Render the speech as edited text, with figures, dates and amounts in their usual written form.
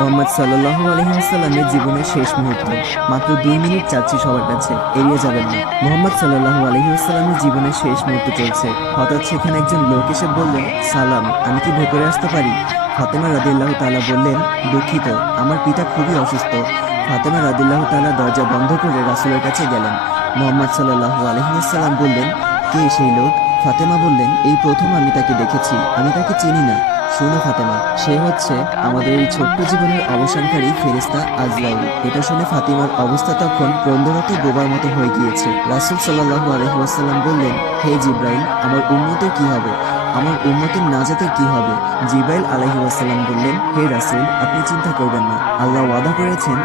মোহাম্মদ সাল্লাল্লাহু আলাইহি ওয়াসাল্লামের জীবনের শেষ মুহূর্ত। মাত্র 2 মিনিট চাচ্ছি সবার কাছে, এড়িয়ে যাবেন না। মোহাম্মদ সাল্লাল্লাহু আলাইহি ওয়াসাল্লামের জীবনের শেষ মুহূর্ত চলছে। হঠাৎ সেখানে একজন লোক এসে বললেন, সালাম, আমি কি ভেতরে আসতে পারি? ফাতেমা রাদিয়াল্লাহু তাআলা বললেন, দুঃখিত, আমার পিতা খুবই অসুস্থ। ফাতেমা রাদিয়াল্লাহু তাআলা দরজা বন্ধ করে রাসূলের কাছে গেলেন। মোহাম্মদ সাল্লাল্লাহু আলাইহি ওয়াসাল্লাম বললেন, কে সেই লোক? ফাতেমা বললেন, এই প্রথম আমি তাকে দেখেছি, আমি তাকে চিনি না। শোনো ফাতেমা, সে হচ্ছে আমাদের এই ছোট্ট জীবনের অবসানকারী ফেরেশতা আজরাইল। এটা শুনে ফাতিমার অবস্থা তখন ক্রন্দরত বোবার মতো হয়ে গিয়েছে। রাসূল সাল্লাল্লাহু আলাইহি ওয়াসাল্লাম বললেন, হে জিবরাইল, আমার উম্মতের কি হবে? আমার উম্মতের নাজাতের কি হবে? জিবরাইল আলাইহিস সালাম বললেন, হে রাসূল, আপনি চিন্তা করবেন না, আল্লাহ ওয়াদা করেছেন